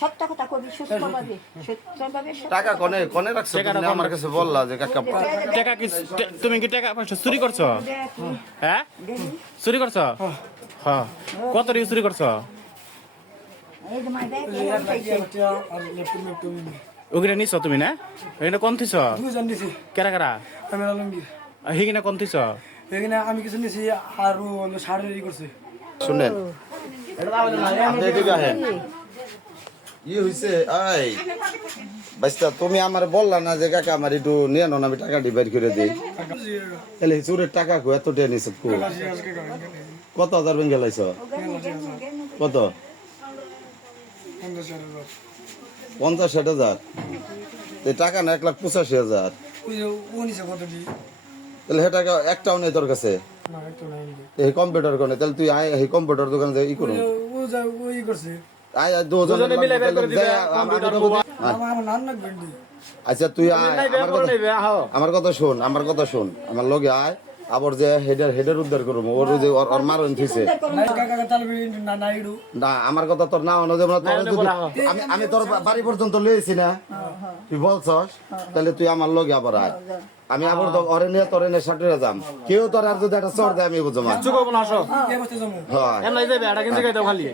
সত্য কথা কবি সুস্থভাবে সত্যভাবে টাকা কোনে কোনে রাখছো তুমি আমার কাছে বললা যে কাকা টাকা কি তুমি কি টাকা পয়সা চুরি করছো হ্যাঁ চুরি করছো হ্যাঁ কত টাকা চুরি করছো এই যে মাই ব্যাগ আর ল্যাপটপ ওগুলা নিছো তুমি না এখানে কোন থিছ দুজন দিছি কেরা কেরা আমি আলমগীর হিগিনা কোন থিছ এখানে আমি কিছু নিছি আর সাড়ে রেডি করছে শুনেন আপনি এদিকে আহেন ই হইছে এই বাইস্তা তুমি আমার বললা না যে কাকা আমার একটু নিয়ে নাও আমি টাকা ডিভাইড করে দিই তাহলে চুরের টাকা কো এত টেন নিছে কত হাজার ব্যাংকে লাইছ কত 50-60 হাজার এই টাকা না 1,85,000 তাহলে হে টাকা একটাও নেই তোর কাছে এই কম্পিউটার কোনে তাহলে তুই আয় এই কম্পিউটার দোকানে যাই ই করো আয় আয় দুজনে মিলে বের করে দিবে আচ্ছা তুই আয় আমার কথা শোন আমার লগে আয় আবার যে হেডের উদ্ধার করব ওর যে ওর মারন থইছে না আমার কথা তোর না হনো যেমন আমি তোর বাড়ি পর্যন্ত লইছি না তুই বলছস তাহলে তুই আমার লগে আবার আয় আমি আবার তো ওরে নিয়ে তোরে নিয়ে সাটরে যাম কেউ তোর আর যদি একটা চড় দেয় আমি বুঝো মা চুকো না আসো এই অবস্থা যাবো হ্যাঁ এমন যাবে এটা কিন্তু গাইতে খালি